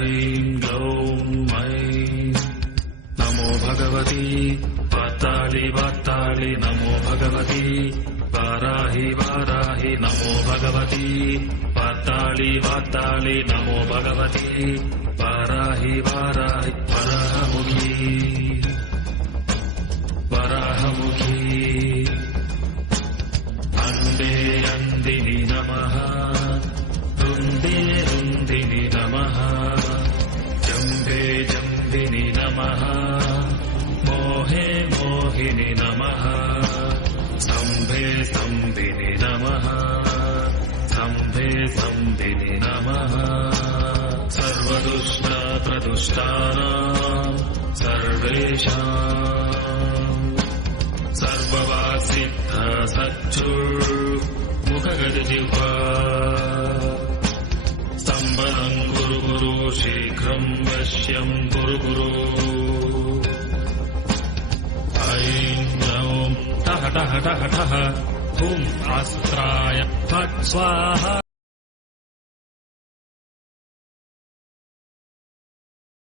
ऐं ग्लौं ऐं नमो भगवती वाताळि वाताळि नमो भगवती वाराहि वाराहि नमो भगवती वाताळि वाताळि नमो भगवती वाराहि वाराहि वराहमुखी वराहमुखी अंदे अंदिनि नमः रुन्दे रुन्दिनि नमः जम्बे जम्बिनि नमः मोहे मोहिनि नमः संभे संभिनि नमः संभे संभिनि नमः सर्वदुष्ट प्रदुष्टानां सर्वेषां सर्ववासिद्ध सच्चुर्मुखगजजिह्वा स्तम्भनं कुरु कुरु शीघ्रं वश्यं कुरु कुरु ऐं नौं टः टः टः टः हुं अस्त्राय फट् स्वाहा।